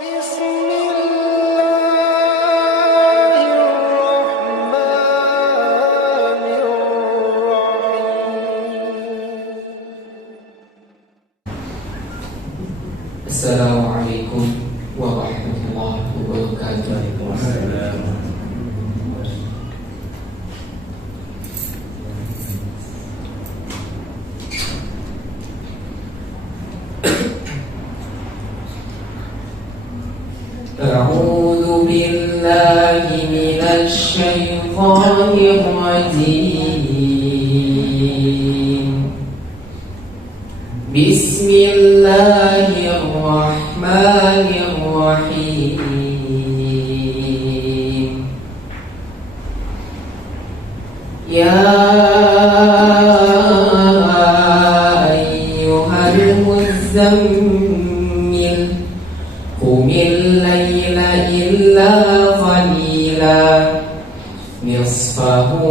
Assalamualaikum warahmatullahi wabarakatuh. A'udzu billahi minasy syaithanir rajim. Bismillahirrahmanirrahim. Ya ayyuhal muzammil qumil laila illa qalila nisfahu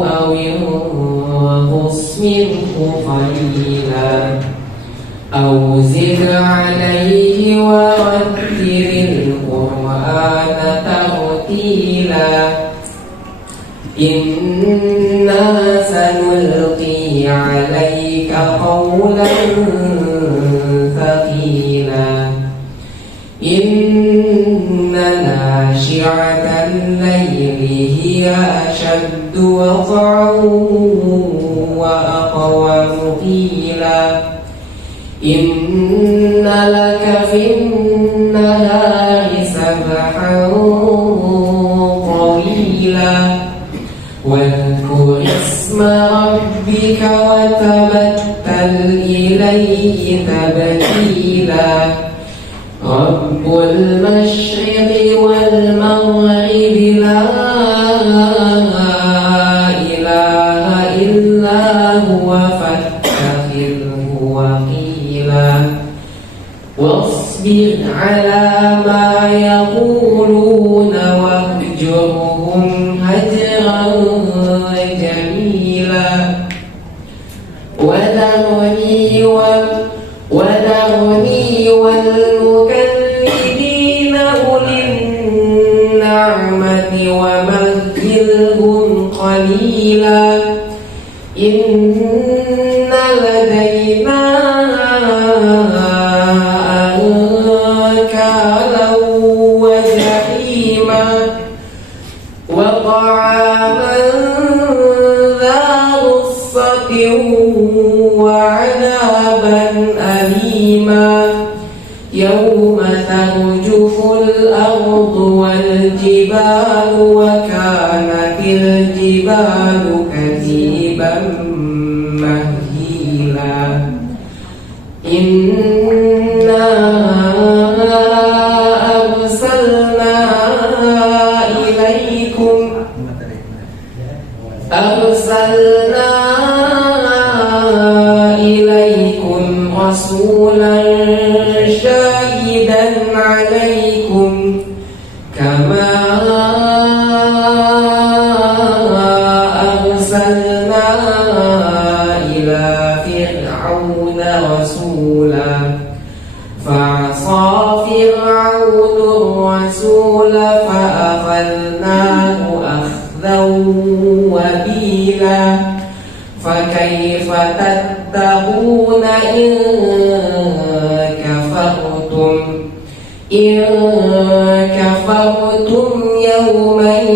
aw inqus minhu qalila aw zid alayhi wa rattilil qur'ana tartila inna sanulqi alayka qawlan thaqila inna nashi'atal layli hiya ashaddu waq'an wa aqwamu qila inna laka fin nahari sabhan tawila wadhkur isma rabbika wa tabattal ilayhi tabtila Rabbul masyriqi wal maghribi la ilaha illa huwa fattakhidhu wakila wasbir ala ma yaquluna wahjurhum hajran jamila wadharni wal mukadzibina ulin ni'mati wa mahhilhum qalila inna ladayna ankalan wa jahima wa ta'aman dha ghussatin wa 'adaban alima yawma tarjuful ardu wal jibalu wa kanatil jibalu katiban mahila inna arsalna ilaikum rasulan syahidan alaikum kama arsalna ila fir'auna rasula fa'asa fir'aunu rasula fa'akhadnahu akhdan wabila fakaifa tattaquna in kafartum yawman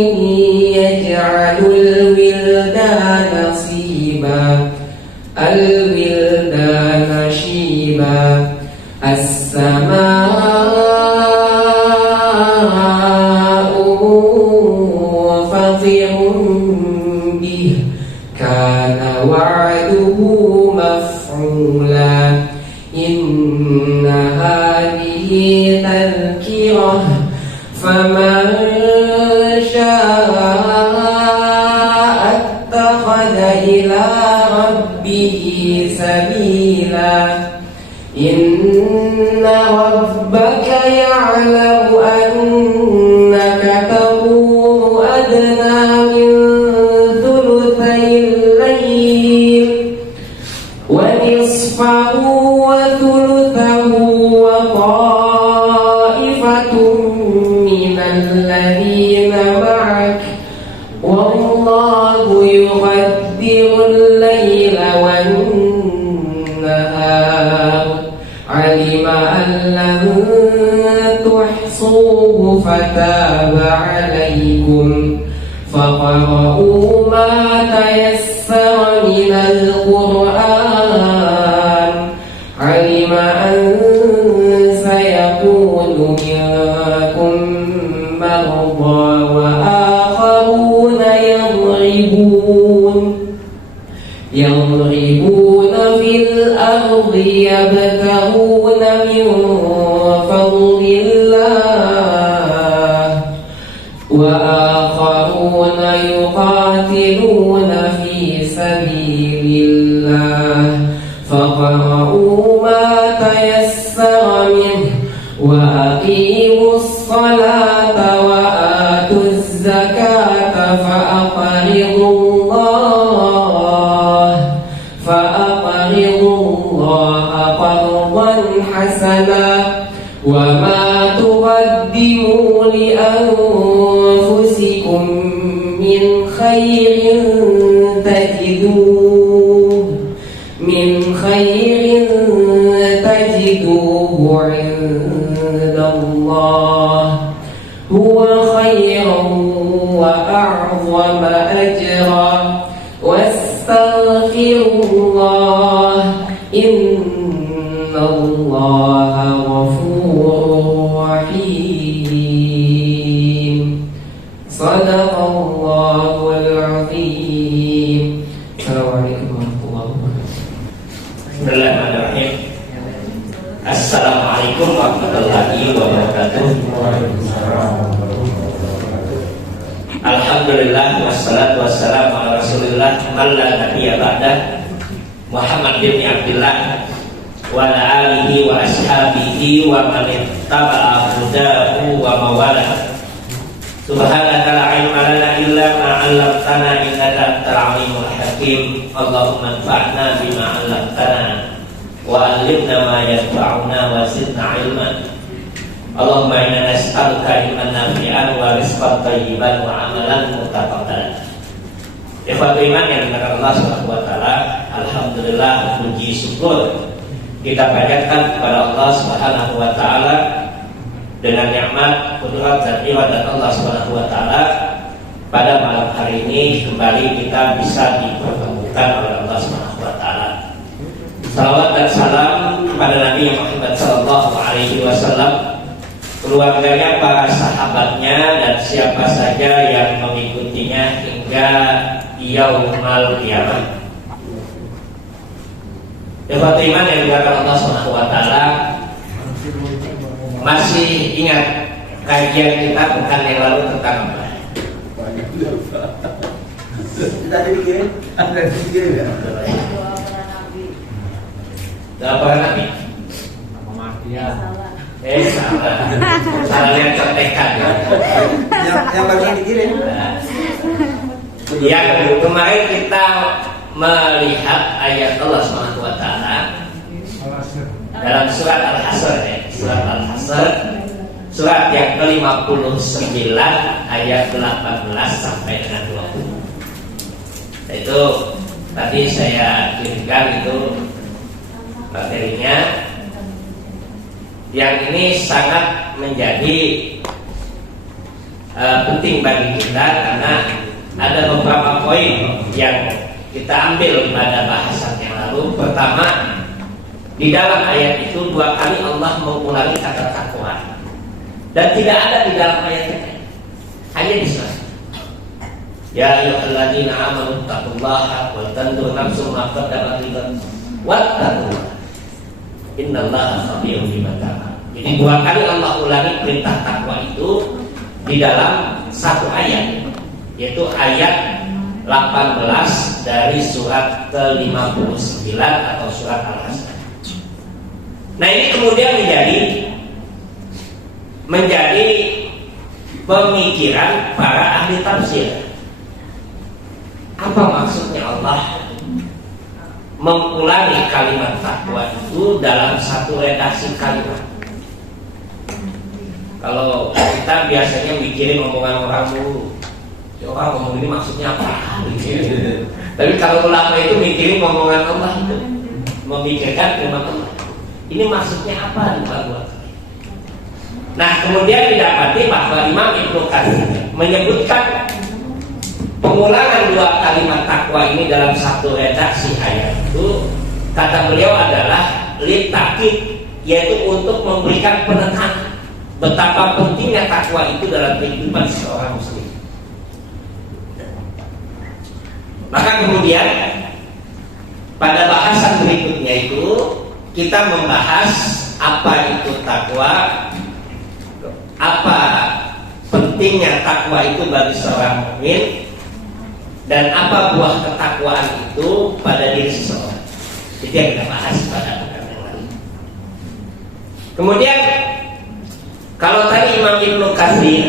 yaj'alul wildana shiba as-samaa'u fatirun bih kana wa'duhu maf'ula inna hadhihi tadhkirah faman syaa'a ittakhadha ila rabbihi sabila inna rabbaka ya'lamu annaka taqumu adna min thuluthayil layl wa nisfahu wa thuluthahu wa أن لن تحصوه فتاب عليكم فاقرؤوا ما تيسر من القرآن علم أن سيكون منكم مرضى وآخرون يضربون في الأرض يبتغون من فضل الله وآخرون يقاتلون في سبيل الله فاقرؤوا ما تيسر منه وأقيموا الصلاة وآتوا الزكاة فأقرضوا الله قرضا حسنا وما تقدموا لأنفسكم من خير تجدوه عند الله هو خيرا وأعظم أجرا واستغفروا الله إن الله غفور رحيم صدق الله العظيم. Assalamualaikum warahmatullahi wabarakatuh. Bismillahirrahmanirrahim. Assalamualaikum warahmatullahi wabarakatuh. Alhamdulillah wassalatu wassalamu ala Rasulillah man la nabiyya ba'dah Muhammad bin Abdullah wa ala alihi wa ashabihi wa man ittaba'a hudahu wa mawala. Subhanaka la ilma lana illa ma 'allamtana innaka antal alimul hakim. Allahumma anfa'na bima 'allamtana wa 'allimna ma yanfa'una wa zidna 'ilman. Allahumma inna nas'aluka ilman nafi'an wa rizqan thayyiban wa 'amalan mutaqabbalan. Ikhwatu iman yang dimuliakan Allah Subhanahu wa taala, alhamdulillah puji syukur kita panjatkan kepada Allah Subhanahu wa taala dengan nikmat, kudrat dan ibadat Allah Subhanahu wa taala. Pada malam hari ini kembali kita bisa dipertemukan oleh Allah Subhanahu wa taala. Salawat dan salam kepada Nabi Muhammad sallallahu alaihi wasallam, keluarganya, para sahabatnya, dan siapa saja yang mengikutinya hingga yaumul qiyamah. Ikhwati iman yang dimuliakan Allah Subhanahu wa taala, masih ingat kajian kita pekan yang lalu tentang apa? Kita dipikirin, ada dipikirin ya. Para nabi. Salah lihat contekan. Yang bagian dikirim. Ya, kemarin kita melihat ayat Allah Subhanahu wa taala dalam surat Al-Hasr, surat Al-Hasr, surat yang ke-59 ayat 18 sampai dengan 20. Itu tadi saya kirimkan itu materinya. Yang ini sangat menjadi penting bagi kita karena ada beberapa poin yang kita ambil pada bahasan yang lalu. Pertama, di dalam ayat itu 2 kali Allah mengulangi kata takwa, dan tidak ada di dalam ayat ini, hanya di sana. Ya ayyuhalladzina amanu taqullaha wa tanzur nafsum ma qaddamat lighad wattaqullaha innallaha khabirun bima ta'malun. Jadi 2 kali Allah ulangi perintah takwa itu di dalam satu ayat, yaitu ayat 18 dari surat ke-59 atau surat Al-Hasr. Nah, ini kemudian menjadi pemikiran para ahli tafsir. Apa maksudnya Allah mengulangi kalimat takwa itu dalam satu redaksi kalimat? Kalau kita biasanya mikirin omongan orang dulu, ya orang ngomong ini maksudnya apa? Tapi kalau ulama itu mikirin omongan Allah, itu memikirkan firman Allah. Ini maksudnya apa lupa dua kali? Nah, kemudian didapati bahwa Imam Ibnu Katsir menyebutkan pengulangan dua kalimat takwa ini dalam satu redaksi ayat itu, kata beliau adalah litakid, yaitu untuk memberikan penekanan betapa pentingnya takwa itu dalam kehidupan seorang muslim. Maka kemudian pada bahasan berikutnya itu kita membahas apa itu takwa, apa pentingnya takwa itu bagi seorang mukmin, dan apa buah ketakwaan itu pada diri seseorang. Itu yang kita bahas pada pekan yang lalu. Kemudian kalau tadi Imam Ibnu Katsir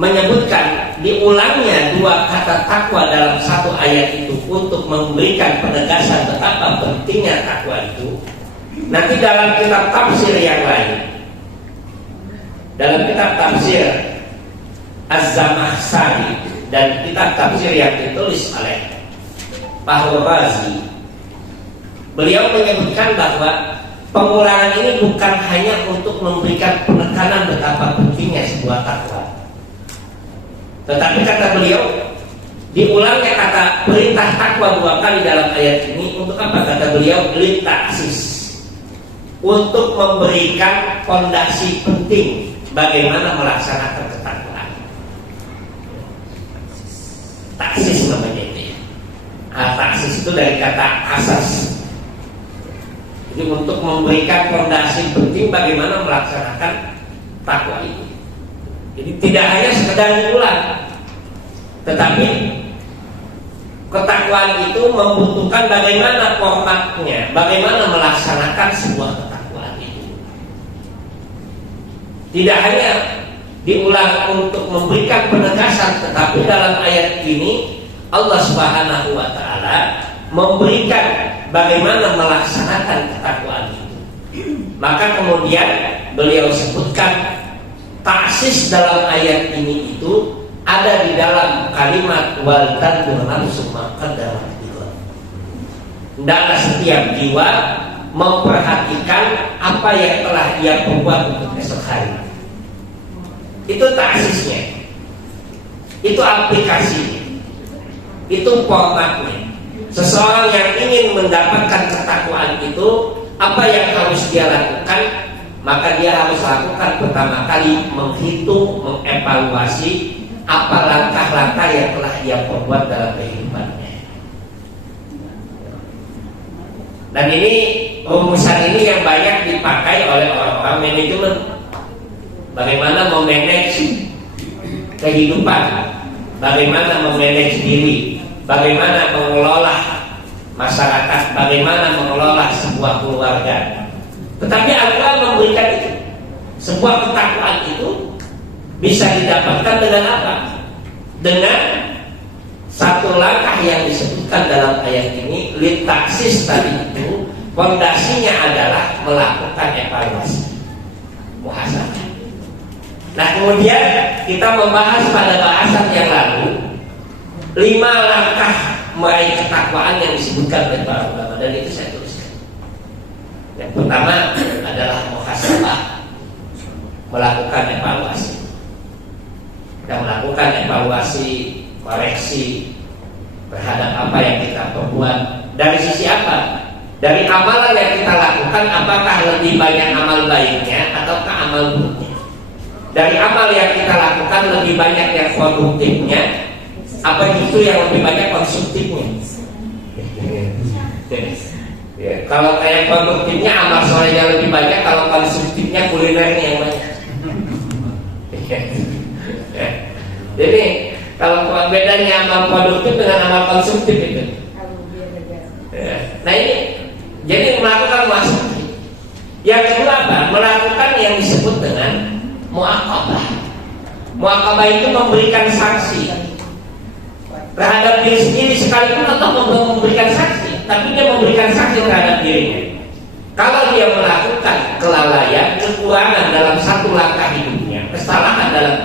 menyebutkan diulangnya dua kata takwa dalam satu ayat itu untuk memberikan penegasan betapa pentingnya takwa itu, nanti dalam kitab tafsir yang lain, dalam kitab tafsir Az-Zamakhsyari dan kitab tafsir yang ditulis oleh Fahrul Razi, beliau menyebutkan bahwa pengulangan ini bukan hanya untuk memberikan penekanan betapa pentingnya sebuah takwa, tetapi kata beliau diulangnya kata perintah takwa dua kali dalam ayat ini untuk apa? Kata beliau litaksis, untuk memberikan fondasi penting bagaimana melaksanakan ketakwaan. Taksis namanya itu. Taksis itu dari kata asas. Jadi untuk memberikan fondasi penting bagaimana melaksanakan takwa itu. Jadi tidak hanya sekedar diulang, tetapi ketakwaan itu membutuhkan bagaimana formatnya, bagaimana melaksanakan sebuah ketakwaan itu. Tidak hanya diulang untuk memberikan penegasan, tetapi dalam ayat ini Allah Subhanahu wa Ta'ala memberikan bagaimana melaksanakan ketakwaan itu. Maka kemudian beliau sebutkan taksis dalam ayat ini itu ada di dalam kalimat wal tanzur nafsum ma qaddamat lighad. Hendaklah setiap jiwa memperhatikan apa yang telah ia perbuat untuk esok hari. Itu taksisnya, itu aplikasinya, itu formatnya. Seseorang yang ingin mendapatkan ketakwaan itu, apa yang harus dia lakukan? Maka dia harus lakukan pertama kali menghitung, mengevaluasi apa langkah-langkah yang telah dia perbuat dalam kehidupannya. Dan ini rumusan ini yang banyak dipakai oleh orang-orang manajemen. Bagaimana memanage kehidupan, bagaimana memanage diri, bagaimana mengelola masyarakat, bagaimana mengelola sebuah keluarga. Tetapi Al-Quran memberikan itu. Sebuah ketakwaan itu bisa didapatkan dengan apa? Dengan satu langkah yang disebutkan dalam ayat ini, litaksis tadi itu, fondasinya adalah melakukan evaluasi, muhasabah. Nah, kemudian kita membahas pada bahasan yang lalu 5 langkah meraih ketakwaan yang disebutkan oleh para ulama, dan itu saya tuliskan. Yang pertama adalah muhasabah, melakukan evaluasi. Kita melakukan evaluasi, koreksi terhadap apa yang kita perbuat. Dari sisi apa? Dari amalan yang kita lakukan, apakah lebih banyak amal baiknya ataukah amal buruknya? Dari amal yang kita lakukan lebih banyak yang produktifnya, apa justru yang lebih banyak konsumtifnya? Ya, kalau kayak produktifnya amal solehnya lebih banyak, kalau konsumtifnya kulinernya yang banyak. Jadi kalau bedanya amal produktif dengan amal konsumtif itu. Nah ini jadi melakukan muhasabah. Yang kedua apa? Melakukan yang disebut dengan muaqabah. Muaqabah itu memberikan sanksi terhadap diri sendiri sekalipun atau memberikan sanksi, tapi dia memberikan sanksi terhadap dirinya. Kalau dia melakukan kelalaian, kekurangan dalam satu langkah hidupnya, kesalahan dalam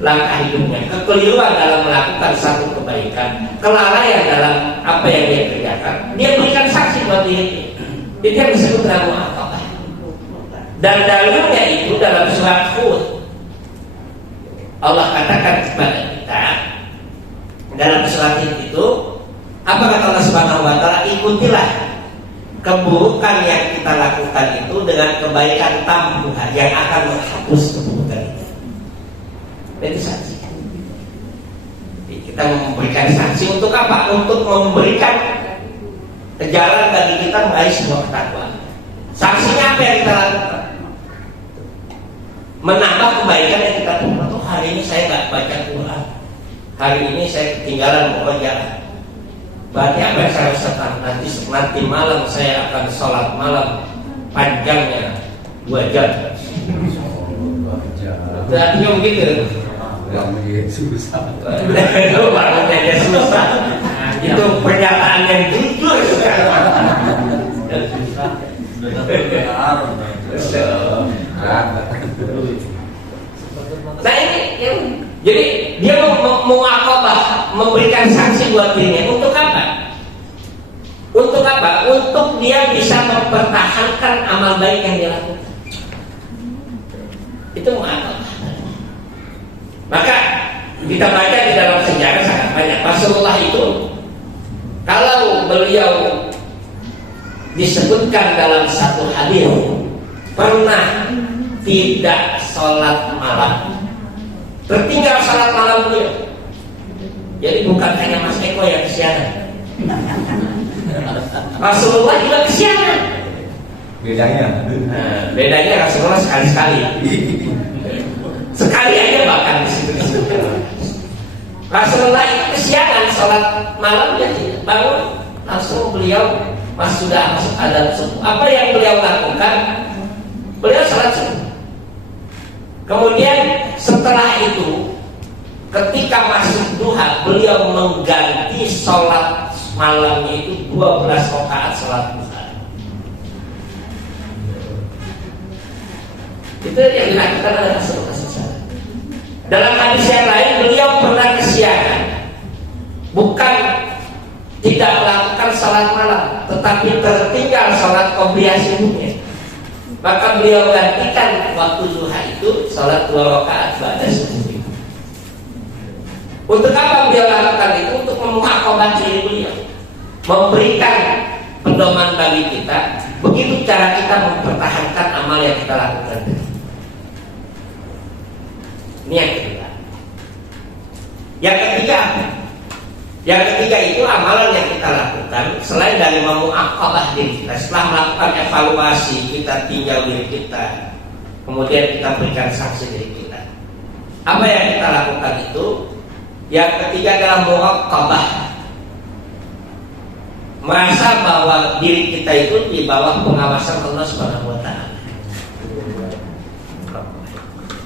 langkah hidupnya, kekeliruan dalam melakukan satu kebaikan, kelalaian dalam apa yang dia kerjakan, dia berikan sanksi buat dirinya. Itu yang disebut dengan mu'aqabah. Dan dalilnya itu dalam surat Hud. Allah katakan kepada kita dalam surat itu, apa kata Allah Subhanahu wa taala? Ikutilah keburukan yang kita lakukan itu dengan kebaikan tambahan yang akan menghapus keburukan itu. Itu saksi. Kita memberikan sanksi untuk apa? Untuk memberikan jalan bagi kita meraih sebuah ketakwaan. Sanksinya apa yang kita lakukan? Menambah kebaikan yang kita lakukan. Oh, hari ini saya nggak baca Quran. Hari ini saya ketinggalan murojaah. Berarti apa yang saya harus lakukan? Nanti malam saya akan sholat malam panjangnya 2 jam. Artinya begitu. Susah. Itu bangunnya susah. Itu pernyataan yang jujur Nah ini jadi dia mu'aqabah, memberikan sanksi buat dirinya. Untuk apa? Untuk apa? Untuk dia bisa mempertahankan amal baik yang dia lakukan. Itu mu'aqabah. Maka kita baca di dalam sejarah sangat banyak. Rasulullah itu kalau beliau disebutkan dalam satu hadis pernah tidak sholat malam, tertinggal sholat malam beliau. Jadi bukan hanya Mas Eko yang kesiangan, Rasulullah juga kesiangan. Bedanya Rasulullah sekali-sekali. Sekali aja bahkan disebut. Rasulullah itu kesiangan sholat malam, jadi bangun langsung beliau sudah masuk adzan subuh. Apa yang beliau lakukan? Beliau sholat subuh. Kemudian setelah itu, ketika masuk duha, beliau mengganti sholat malamnya itu 12 rakaat sholat duha. Itu yang dilakukan oleh Rasulullah. Dalam hadis yang lain, beliau pernah kesiangan, bukan tidak melakukan sholat malam, tetapi tertinggal sholat qobliyah subuhnya. Maka beliau gantikan waktu duha itu sholat 2 rakaat ba'da subuh. Untuk apa beliau lakukan itu? Untuk memu'aqabah diri beliau, memberikan pedoman bagi kita. Begitu cara kita mempertahankan amal yang kita lakukan. Ini yang kedua. Yang ketiga, yang ketiga itu amalan yang kita lakukan selain dari memu'aqabah diri kita. Setelah melakukan evaluasi, kita tinjau diri kita, kemudian kita berikan sanksi diri kita. Apa yang kita lakukan itu? Yang ketiga adalah mu'aqabah, merasa bahwa diri kita itu di bawah pengawasan Allah Subhanahu wa taala.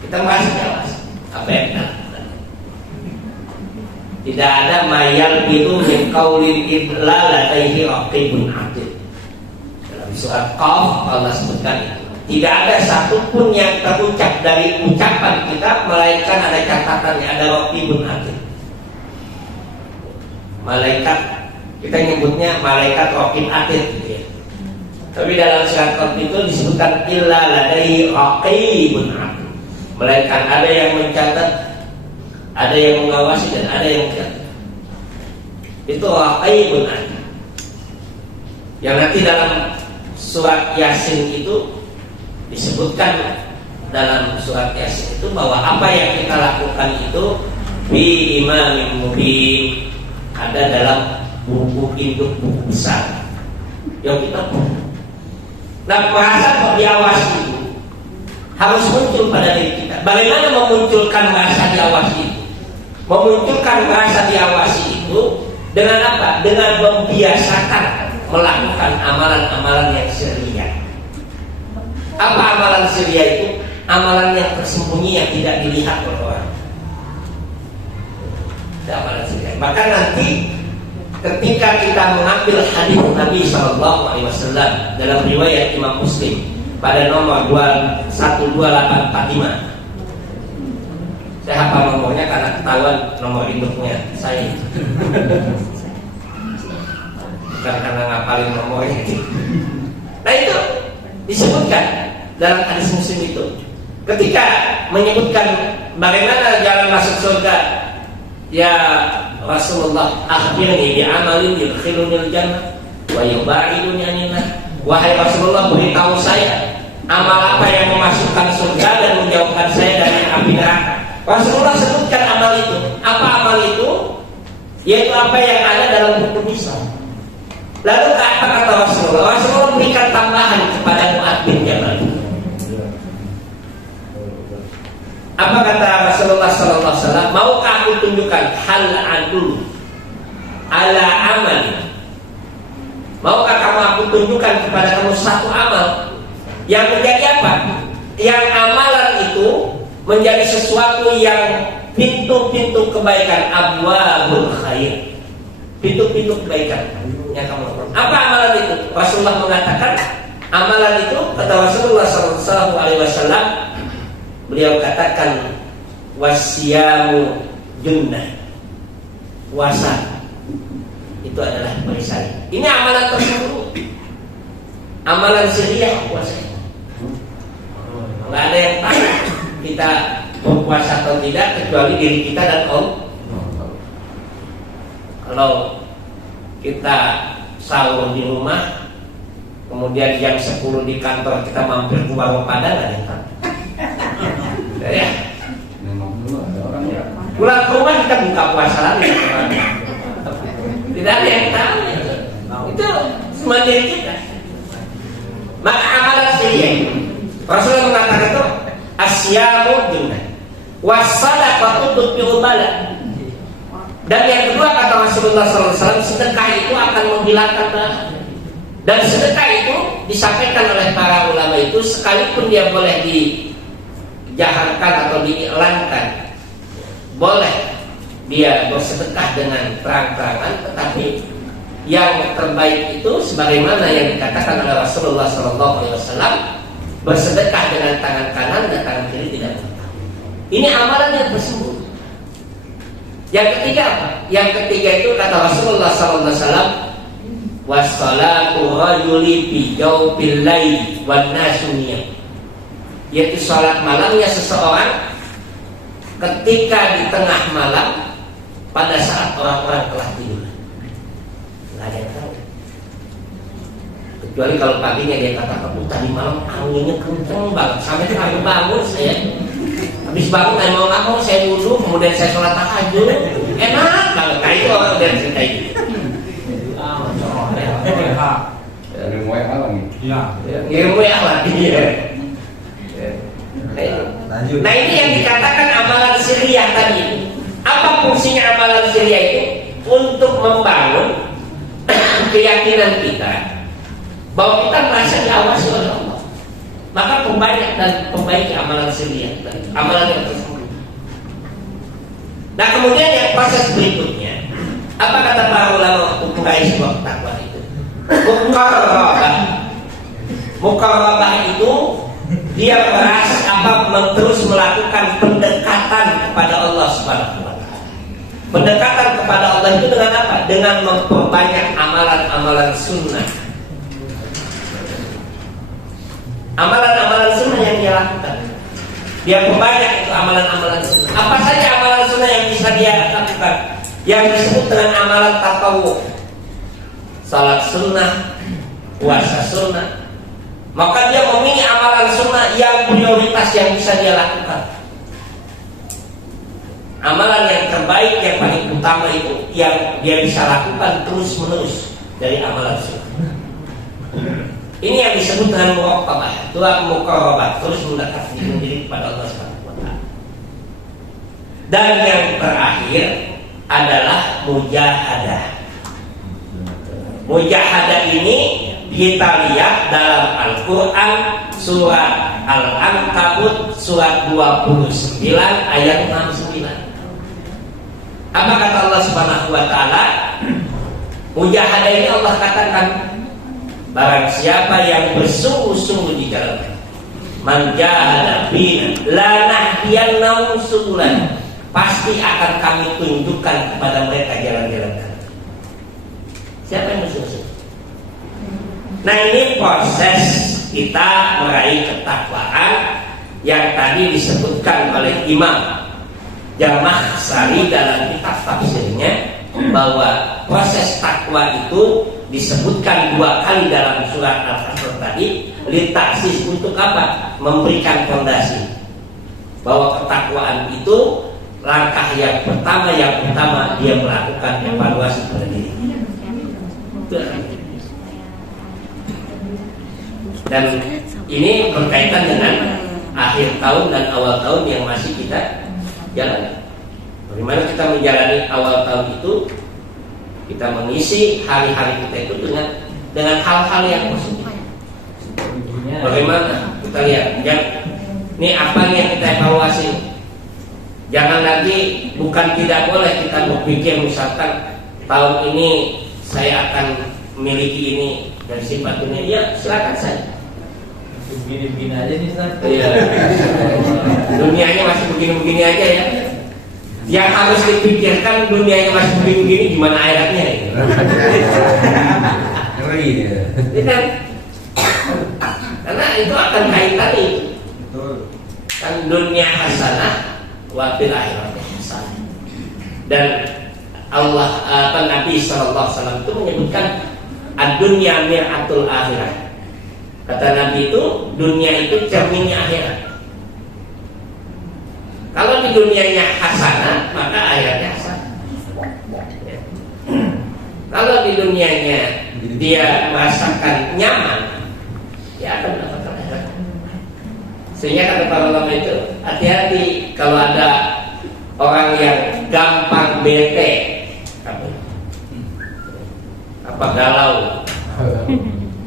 Kita merasa jelas apa yang kita lakukan. Tidak ada mayal itu min qaulin illa ladaihi raqibun atid. Dalam surat Qaf Allah sebutkan itu. Tidak ada satupun yang terucap dari ucapan kita melainkan ada catatannya, ada raqibun atid. Malaikat, kita nyebutnya malaikat raqib atid gitu ya. Tapi dalam surat Qaf itu disebutkan illa ladaihi raqibun atid. Melainkan ada yang mencatat, ada yang mengawasi, dan ada yang mencatat. Itu raqibun atid. Yang nanti dalam surat Yasin itu disebutkan, dalam surat Yasin itu bahwa apa yang kita lakukan itu bi imamin mubin, ada dalam buku induk, buku besar yang kita punya. Nah, perasaan diawasi itu harus muncul pada diri kita. Bagaimana memunculkan rasa diawasi itu? Memunculkan rasa diawasi itu dengan apa? Dengan membiasakan melakukan amalan-amalan yang ceria. Apa amalan ceria itu? Amalan yang tersembunyi yang tidak dilihat oleh orang. Itu amalan ceria. Maka nanti ketika kita mengambil hadis Nabi SAW dalam riwayat Imam Muslim pada nomor 1285. Saya hafal nomornya karena ketahuan nomor induknya saya. Bukan karena ngapalin nomornya. Nah itu disebutkan dalam hadis Muslim itu. Ketika menyebutkan bagaimana jalan masuk surga, ya Rasulullah, akhbirni bi amalin yudkhilunil jannah wa yubaiduni anin nar. Wahai Rasulullah, beritahu saya amal apa yang memasukkan surga dan menjauhkan saya dari api neraka. Rasulullah sebutkan amal itu. Apa amal itu? Yaitu apa yang ada dalam hukum Islam. Lalu apa kata Rasulullah? Rasulullah memberikan tambahan kepada Mu'adz bin Jabal. Apa kata Rasulullah sallallahu alaihi wasallam? Maukah aku tunjukkan hal adul ala amal? Maukah kamu aku tunjukkan kepada kamu satu amal yang menjadi apa? Yang amalan itu menjadi sesuatu yang pintu-pintu kebaikan, abwabul khair. Pintu-pintu kebaikan yang kamu lakukan. Apa amalan itu? Rasulullah mengatakan amalan itu, kata Rasulullah sallallahu alaihi wasallam, beliau katakan wasyamu junnah. Puasa itu adalah perisai. Ini amalan tersebut. Amalan siriyah puasa. Enggak ada yang tahu kita berpuasa atau tidak kecuali diri kita dan Allah. Kalau kita sahur di rumah, kemudian jam 10 di kantor kita mampir ke warung Padang, ada yang tahu. Ya. Pulang ke rumah kita buka puasa lagi. Tidak ada yang tahu. Itu cuma diri kita. Maka amalan siriyah itu Rasulullah mengatakan itu asyamu junnah wassadaqatu tutfi'ul bala. Dan yang kedua kata Rasulullah SAW, sedekah itu akan menghilangkan bala. Dan sedekah itu disampaikan oleh para ulama itu, sekalipun dia boleh dijaharkan atau diiklankan, boleh dia bersedekah dengan terang-terangan, tetapi yang terbaik itu sebagaimana yang dikatakan oleh Rasulullah SAW, bersedekah dengan tangan kanan dan tangan kiri tidak mengetahui. Ini amalan yang bersembunyi. Yang ketiga apa? Yang ketiga itu kata Rasulullah SAW, wassalatu rajuli fi jawfil laili wan nasu niyam. Yaitu salat malamnya seseorang ketika di tengah malam pada saat orang-orang telah tidur. Nggak ada yang tahu. Kecuali kalau paginya dia kata, tadi malam anginnya kenceng banget sampai aku bangun saya. Habis bangun saya mau saya wudhu, kemudian saya sholat tahajud. Enak banget. Nah itu orang udah cerita itu. Ngirim WA lagi. Iya. Ngirim WA lagi. Nah ini yang dikatakan amalan siriyah tadi. Apa fungsinya amalan siriyah itu? Untuk membangun keyakinan kita bahwa kita merasa diawasi oleh Allah. Maka perbanyak dan perbaiki amalan siriyah tadi, amalan yang tersebut. Nah kemudian yang proses berikutnya, apa kata para ulama untuk meraih sebuah takwa itu? Muqarrabah itu dia terus melakukan pendekatan kepada Allah Subhanahu wa taala. Pendekatan kepada Allah itu dengan apa? Dengan memperbanyak amalan-amalan sunnah. Amalan-amalan sunnah yang dia lakukan. Dia perbanyak itu amalan-amalan sunnah. Apa saja amalan sunnah yang bisa dia lakukan? Yang disebut dengan amalan tatawwu. Salat sunnah, puasa sunnah. Maka dia memilih amalan sunnah yang prioritas yang bisa dia lakukan. Amalan yang terbaik, yang paling utama itu yang dia bisa lakukan terus menerus dari amalan sunnah. Ini yang disebut dengan muraqabah, muqarrabah, terus mendekati diri kepada Allah Subhanahu wa taala. Dan yang terakhir adalah mujahadah. Mujahadah ini kita lihat dalam Al-Quran surat Al-Ankabut surat 29 ayat 69. Apa kata Allah Subhanahu wa taala? Mujahadah ini Allah katakan, barang siapa yang bersungguh-sungguh di jalan man jahada bina la nahdiyannahu subulana, pasti akan kami tunjukkan kepada mereka jalan-jalan kami. Siapa yang bersungguh-sungguh? Nah, ini proses kita meraih ketakwaan yang tadi disebutkan oleh Imam Jamakhsyari dalam kitab tafsirnya, bahwa proses takwa itu disebutkan 2 kali dalam surat Al-Hasr tadi, litaksis, untuk apa? Memberikan fondasi bahwa ketakwaan itu langkah yang pertama dia melakukan evaluasi pada diri. Dan ini berkaitan dengan akhir tahun dan awal tahun yang masih kita jalani. Bagaimana kita menjalani awal tahun itu? Kita mengisi hari-hari kita itu dengan hal-hal yang positif. Bagaimana? Kita lihat, ini apa yang kita evaluasi? Jangan lagi, bukan tidak boleh kita berpikir misalkan tahun ini saya akan memiliki ini dan sifat ini. Ya, silakan saja. Begini-begini aja nih, Ustaz. Iya. Dunianya masih begini-begini aja ya. Yang harus dipikirkan dunianya masih begini-begini, gimana akhiratnya ya? Ngeri ya. Kan? Karena itu akan kaitan itu. Kan dunia hasanah wa fil akhirati hasanah. Dan Allah Nabi SAW itu menyebutkan ad-dunya mir'atul akhirah. Kata Nabi itu, dunia itu cerminnya akhirat. Kalau di dunianya hasanah, maka akhiratnya hasanah. Kalau di dunianya dia merasakan nyaman, ya akan mendapatkan akhirat. Sehingga kata para ulama itu, hati-hati kalau ada orang yang gampang bete, apa galau.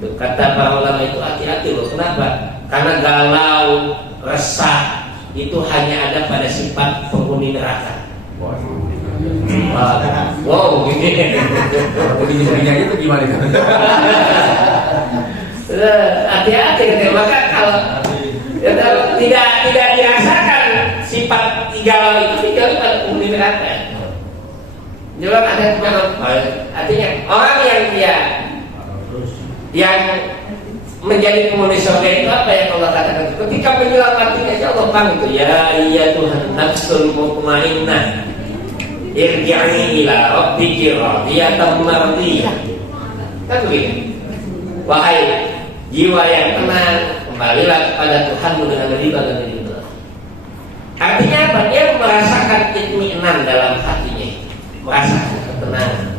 Kata para ulama itu, hati-hati loh. Kenapa? Karena galau, resah itu hanya ada pada sifat penghuni neraka. Wow, gini. Begini-begini aja itu gimana? Hati-hati. Maka kalau tidak dirasakan sifat galau itu dijauhi pada penghuni neraka. Jelas ada artinya orang yang menjadi penghuni surga itu apa yang Allah katakan? Ketika menyelamatkan aja Allah panggil itu, ya iya Tuhan, nafsul mutmainnah, irji'i ila rabbiki radiyatan mardiyah. Kan begitu. Wahai jiwa yang tenang, kembalilah kepada Tuhanmu dengan riba dan ridha. Artinya apa? Dia merasakan itminan dalam hatinya, merasakan ketenangan.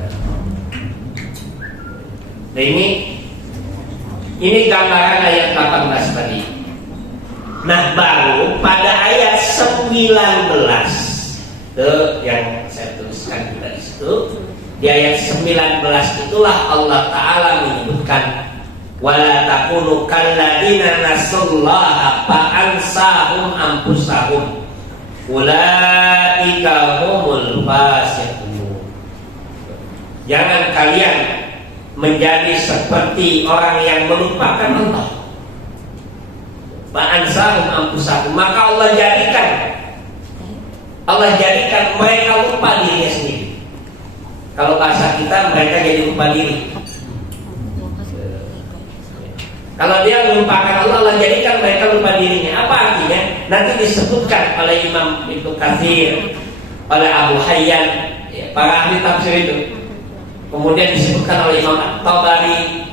Nah, ini gambaran ayat 18 tadi. Nah, baru pada ayat 19 itu yang saya tuliskan juga di situ. Di ayat 19 itulah Allah Ta'ala menyebutkan, wala takunu kalladina nasullaha fa'ansahum anfusahum ulaika humul fasiqun. Jangan kalian menjadi seperti orang yang melupakan Allah. Fa'ansahum anfusahum, maka Allah jadikan mereka lupa dirinya sendiri. Kalau bahasa kita, mereka jadi lupa diri. Kalau dia melupakan Allah, Allah jadikan mereka lupa dirinya. Apa artinya? Nanti disebutkan oleh Imam Ibnu Katsir, oleh Abu Hayyan, para ahli tafsir itu. Kemudian disebutkan oleh Imam At-Tabari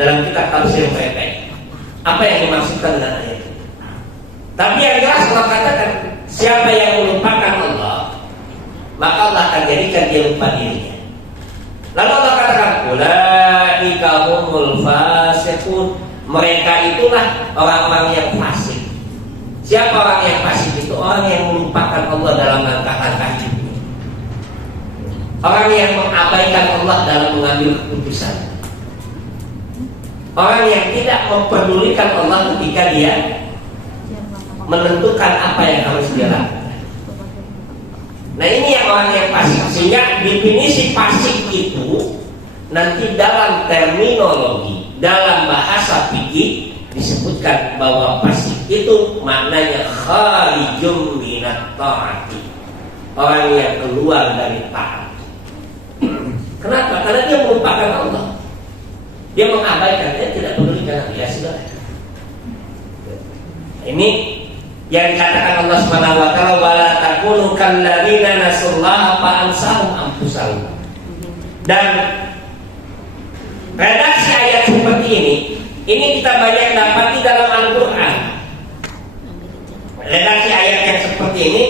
dalam kitab tafsir mereka. Apa yang dimaksudkan dengan ayat itu? Tapi yang jelas Allah katakan, siapa yang melupakan Allah, maka Allah akan jadikan dia lupa dirinya. Lalu Allah katakan, ulaika humul fasiqun. Mereka itulah orang-orang yang fasik. Siapa orang yang fasik itu? Orang yang melupakan Allah dalam langkah-langkah hidup. Orang yang mengabaikan Allah dalam mengambil keputusan. Orang yang tidak memperdulikan Allah ketika dia menentukan apa yang harus dia lakukan. Nah, ini yang orang yang fasik. Sehingga definisi fasik itu nanti dalam terminologi, dalam bahasa fikih disebutkan bahwa fasik itu maknanya kharijum minat ta'ati, orang yang keluar dari taat. Kenapa? Karena dia melupakan Allah. Dia mengabaikan, dia tidak peduli dengan dia sudah. Ini yang dikatakan Allah Subhanahu wa taala, wala takunu kalladzina nasullaha fa ansahum anfusahum. Dan redaksi ayat seperti ini kita banyak dapati dalam Al-Qur'an. Redaksi ayat yang seperti ini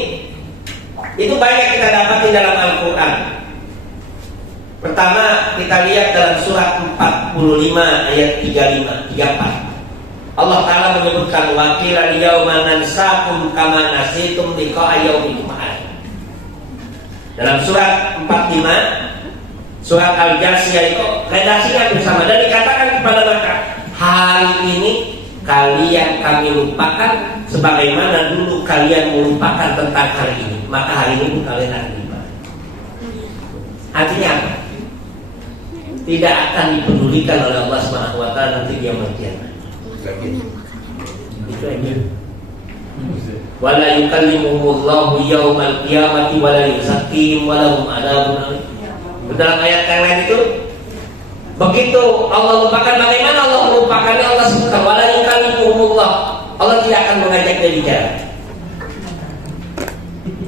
itu banyak kita dapati dalam Al-Qur'an. Pertama kita lihat dalam surat 45 ayat 34. Allah Ta'ala menyebutkan wakila yauma nansakum kama nasitum liqa'a yaumikum hadza. Dalam surat 45 surat Al-Jasiyah itu redaksinya bersama dan dikatakan kepada mereka, hari ini kalian kami lupakan sebagaimana dulu kalian melupakan tentang hari ini, maka hari ini kalian akan lupa. Artinya apa? Tidak akan dipedulikan oleh Allah Subhanahu wa taala nanti dia kiamat. Itu aja. Wala yukallimuhullahu yaumal qiyamati wala yuzakkihim walahum adzabun alim. Dalam ayat yang lain itu begitu Allah lupakan, bagaimana Allah melupakannya? Allah sebutkan wala yukallimuhullah, Allah tidak akan mengajak dia bicara.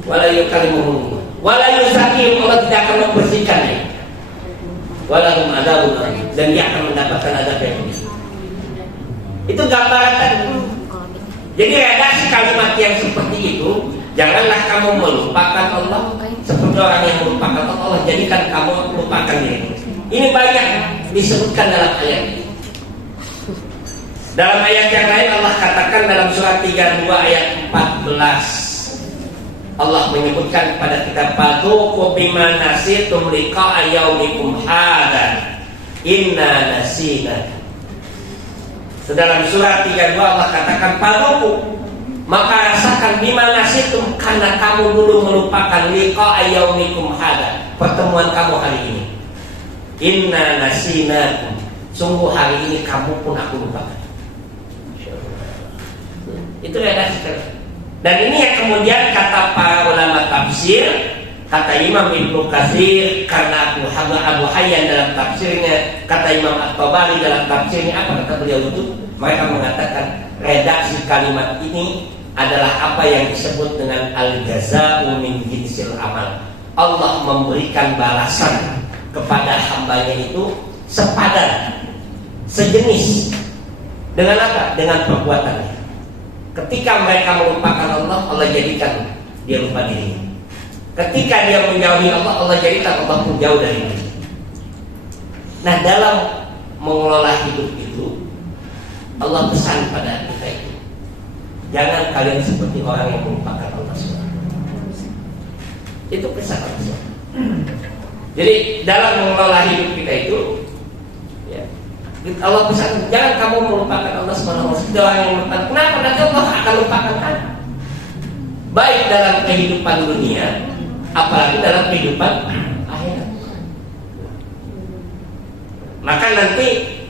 Wala yukallimuhullah wala yuzakkihim, Allah tidak akan membersihkannya. Walahum adzabun alim, dan dia akan mendapatkan azab yang pedih. Itu gambaran tadi. Jadi redaksi kalimat yang seperti itu, janganlah kamu melupakan Allah seperti orang yang melupakan Allah, jadikan kamu melupakan diri. Ini banyak disebutkan dalam ayat ini. Dalam ayat yang lain Allah katakan dalam surat 32 ayat 14, Allah menyebutkan kepada kita, fadzuqu bima nasitum liqa'a yaumikum hadza inna nasina. Dalam surat 32 Allah katakan, fadzuqu, maka rasakan bima nasitum, karena kamu dulu melupakan liqa'a yaumikum hadza, pertemuan kamu hari ini. Inna nasinakum, sungguh hari ini kamu pun aku lupakan. Itu redaksi. Dan ini yang kemudian kata para ulama tafsir, kata Imam Ibnu Katsir, karena Abu Hayyan dalam tafsirnya, kata Imam At-Tabari dalam tafsirnya, apa kata beliau itu? Mereka mengatakan redaksi kalimat ini adalah apa yang disebut dengan al-jaza'u min jinsil amal. Allah memberikan balasan kepada hambanya itu sepadan, sejenis dengan apa? Dengan perbuatannya. Ketika mereka melupakan Allah, Allah jadikan dia lupa dirinya. Ketika dia menjauhi Allah, Allah jadikan Allah pun jauh dari dia. Nah, dalam mengelola hidup itu, Allah pesan pada kita itu, jangan kalian seperti orang yang melupakan Allah SWT. Itu pesan Allah SWT. Jadi dalam mengelola hidup kita itu, ya, Allah pesan, jangan kamu melupakan Allah SWT. Orang yang melupakan, kenapa? Nanti Allah akan lupakan kamu. Baik dalam kehidupan dunia, apalagi dalam kehidupan akhirat. Maka nanti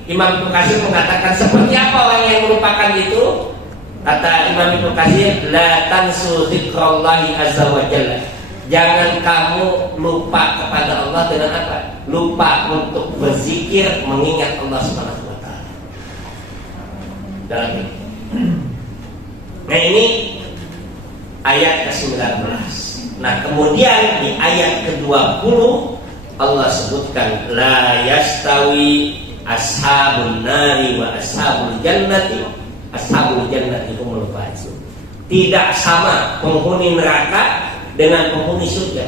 Imam Ibnu Katsir mengatakan, seperti apa orang yang melupakan itu? Kata Imam Ibnu Katsir, la tansu dzikrallahi azza wa jalla. Jangan kamu lupa kepada Allah dengan apa? Lupa untuk berzikir, mengingat Allah Subhanahu wa taala. Dalam ini. Nah, ini ayat ke-19. Nah, kemudian di ayat ke-20 Allah sebutkan, la yastawi ashabun nari wa ashabul jannati humul faizun. Tidak sama penghuni neraka dengan penghuni surga.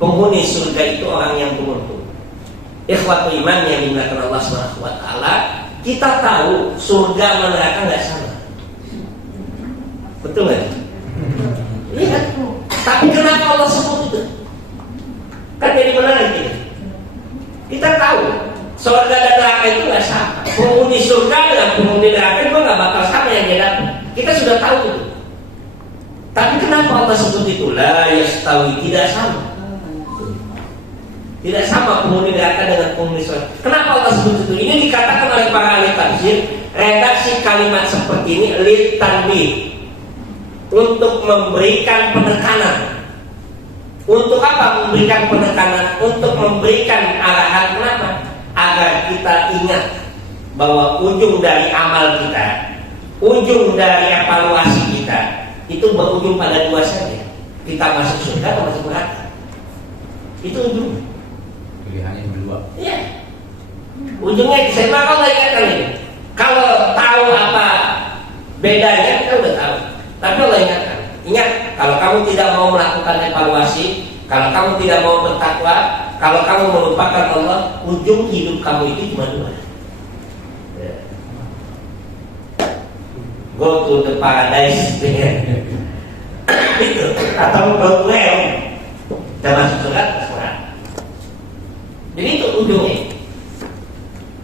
Penghuni surga itu orang yang beruntung. Ikhwatul iman yang dimuliakan Allah Subhanahu wa taala, kita tahu surga dan neraka enggak sama. Betul enggak? Iya. Tapi kenapa Allah sebut itu? Kan jadi menarik ini. Kita tahu surga dan neraka itu nggak sama. Penghuni surga dengan penghuni neraka itu nggak bakal sama yang dia dapat. Kita sudah tahu itu. Tapi kenapa Allah sebut itu? La yastawi, tidak sama. Tidak sama penghuni neraka dengan penghuni surga. Kenapa Allah sebut itu? Ini dikatakan oleh para ahli tafsir, redaksi kalimat seperti ini litanbih, untuk memberikan penekanan. Untuk apa memberikan penekanan? Untuk memberikan arahan. Kenapa? Agar kita ingat bahwa ujung dari amal kita, ujung dari evaluasi kita itu berujung pada dua saja. Kita masuk surga atau masuk neraka. Itu ujung. Pilihannya berdua. Iya. Ujungnya saya bakal ingatkan ini. Kalau tahu apa bedanya kita udah tahu. Tapi Allah ingatkan. Ingat, kalau kamu tidak mau melakukan evaluasi, kalau kamu tidak mau bertakwa, kalau kamu melupakan Allah, ujung hidup kamu itu cuma dua. Go to the paradise itu atau go to hell. Kita masuk surga, jadi itu ujungnya.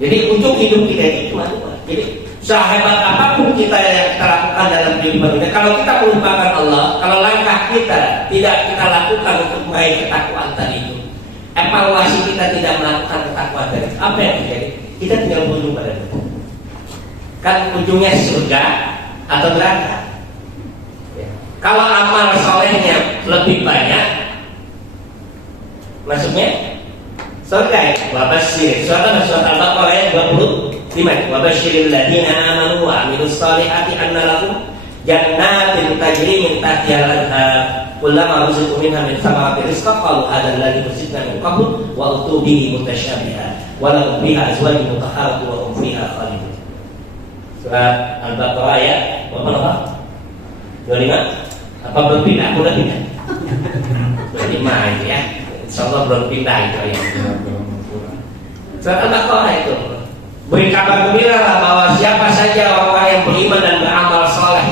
Jadi ujung hidup kita itu cuma dua. Jadi sehebat apapun kita yang kita lakukan dalam kehidupan kita, kalau kita melupakan Allah, kalau langkah kita tidak kita lakukan untuk meraih ketakwaan tadi itu, evaluasi kita tidak melakukan ketakwaan tadi, apa yang terjadi? Kita tinggal berujung pada itu. Kan ujungnya surga atau neraka. Ya. Kalau amal solehnya lebih banyak, masuknya surga. Wabashir. Surat Al-Baqarah ayat 25. Wabashiril ladzina amanu wa amilus solihati anna lahum jannatin tajri min tahtihal anhar kullama ruziqu minha min thamarati rizqan qalu hadzal ladzi ruziqna min qablu wa utu bihi mutasyabiha wa lahum fiha azwajun mutahharatun wa hum fiha khalidun. Surat Al-Baqarah ayat berapa? 25. Apa belum pindah? Udah pindah. 25 itu ya. Insyaallah belum pindah itu ya. Surat Al-Baqarah itu beri kabar gembira bahwa siapa saja orang yang beriman dan beramal saleh,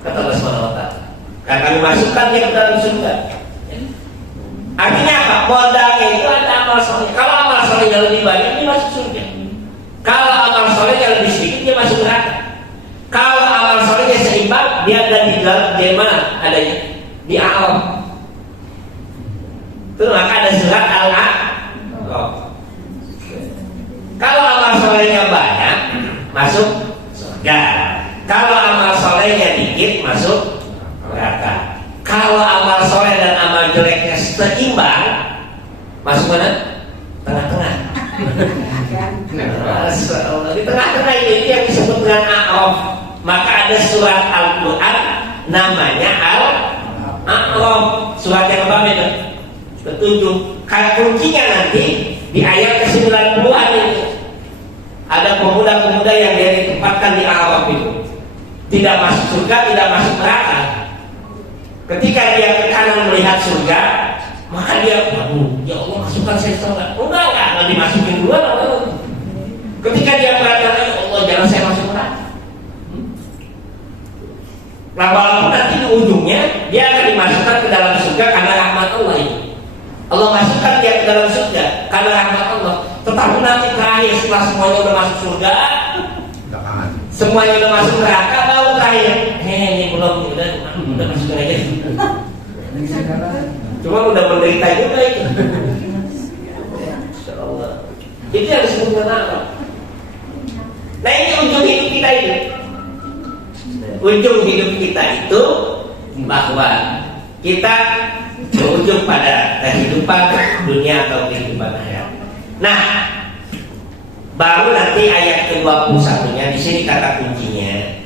kata Allah Subhanahu wa taala, akan kami masukkan dia ke dalam surga. Artinya apa? Modalnya itu ada amal saleh. Kalau amal salehnya lebih banyak, dia masuk surga. Kalau amal salehnya lebih sedikit, dia masuk neraka. Kalau amal salehnya seimbang, dia ada di dalam mana adanya? Di alam. Itu maka ada surat Al-A'raf. Kalau amal solehnya banyak, masuk surga. Kalau amal solehnya dikit, masuk neraka. Kalau amal soleh dan amal jeleknya seimbang, masuk mana? Tengah-tengah. Di tengah-tengah ini yang disebut dengan A'raf. Maka ada surat Al-Quran namanya Al-A'raf. Surat yang apa itu? Petunjuk. Kuncinya nanti di ayat ke-90-an ini. Ada pemuda-pemuda yang dia ditempatkan di A'raf itu, tidak masuk surga, tidak masuk neraka. Ketika dia ke kanan melihat surga, maka dia, waduh, ya Allah masukkan saya surga. Enggak dimasukin duluan. Ketika dia mengatakan, ya Allah jangan saya masuk neraka. Lama-lama nanti di ujungnya dia akan dimasukkan ke dalam surga karena rahmat Allah itu. Allah masukkan dia ke dalam surga karena rahmat Allah. Tetapi nanti terakhir setelah semuanya udah masuk surga, semuanya udah masuk neraka, baru terakhir, ini belum, udah masukin aja. Cuma udah menderita juga itu. Insyaallah. Itu yang disebut dengan apa? Nah ini ujung hidup kita itu. Ujung hidup kita itu bahwa kita berujung pada kehidupan dunia atau kehidupan akhirat. Nah, baru nanti ayat ke-21-nya di sini kata kuncinya.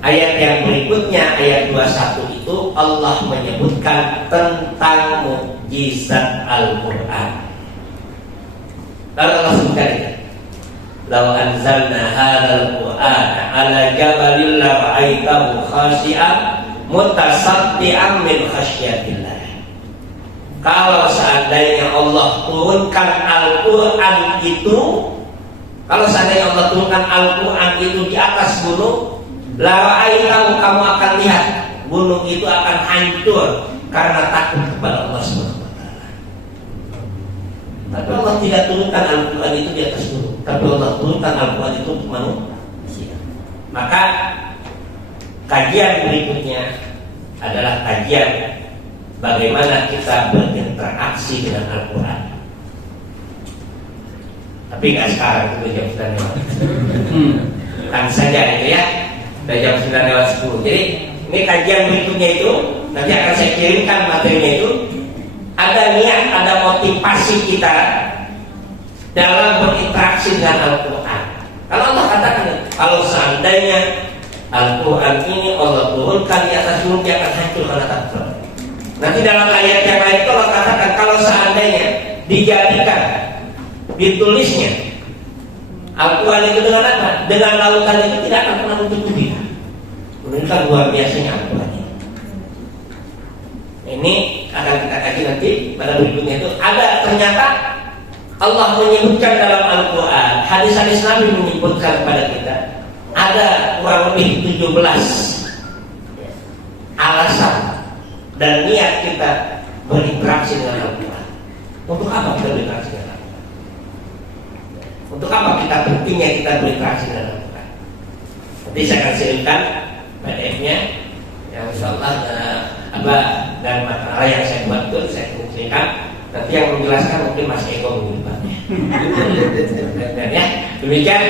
Ayat yang berikutnya ayat 21 itu Allah menyebutkan tentang mukjizat Al-Qur'an. Lalu Allah sebutkan itu. Law anzalna hadzal Qur'ana 'ala jabalin la ra'aitahu khashi'an mutasaddian min khasyatillah. Kalau seandainya Allah turunkan Al-Quran itu, kalau seandainya Allah turunkan Al-Quran itu di atas gunung, la ra'aitahu, kamu akan lihat gunung itu akan hancur karena takut kepada Allah Subhanahu wa taala. Tapi Allah tidak turunkan Al-Quran itu di atas gunung, tapi Allah turunkan Al-Quran itu untuk manusia. Maka kajian berikutnya adalah kajian bagaimana kita berinteraksi dengan Al-Quran. Tapi nggak sekarang, itu jam 9 lewat. Kan saja itu ya, udah jam 9 lewat 10. Jadi ini kajian berikutnya itu nanti akan saya kirimkan materinya itu. Ada niat, ada motivasi kita dalam berinteraksi dengan Al-Quran. Kalau Allah katakan, kalau seandainya Al-Quran ini Allah turunkan di atas bumi, dia akan hancur karena takdir. Nanti dalam ayat yang lain itu Allah katakan, kalau seandainya dijadikan, ditulisnya Al-Quran itu dengan apa? Dengan lautan itu tidak akan pernah mencukupi. Menunjukkan luar biasanya Al-Quran ini. Ini akan kita kaji nanti pada berikutnya itu. Ada ternyata Allah menyebutkan dalam Al-Quran, hadis-hadis Nabi menyebutkan kepada kita, ada kurang lebih 17 alasan dan niat kita berinteraksi dengan Al-Quran. Untuk apa kita berinteraksi dengan Al-Quran? Untuk apa kita pentingnya kita berinteraksi dengan Al-Quran? Nanti saya akan sirimkan PDF-nya yang insyaallah dan materi yang saya buat itu saya fungsikan. Nanti yang menjelaskan mungkin Mas Eko minggu depannya. Ya, demikian.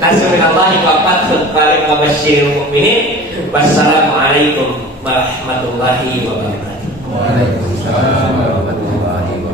Nasrullahi wa fathul qarib wa basyiril mu'minin. Wassalamualaikum warahmatullahi wabarakatuh. Waalaikumsalam warahmatullahi wabarakatuh.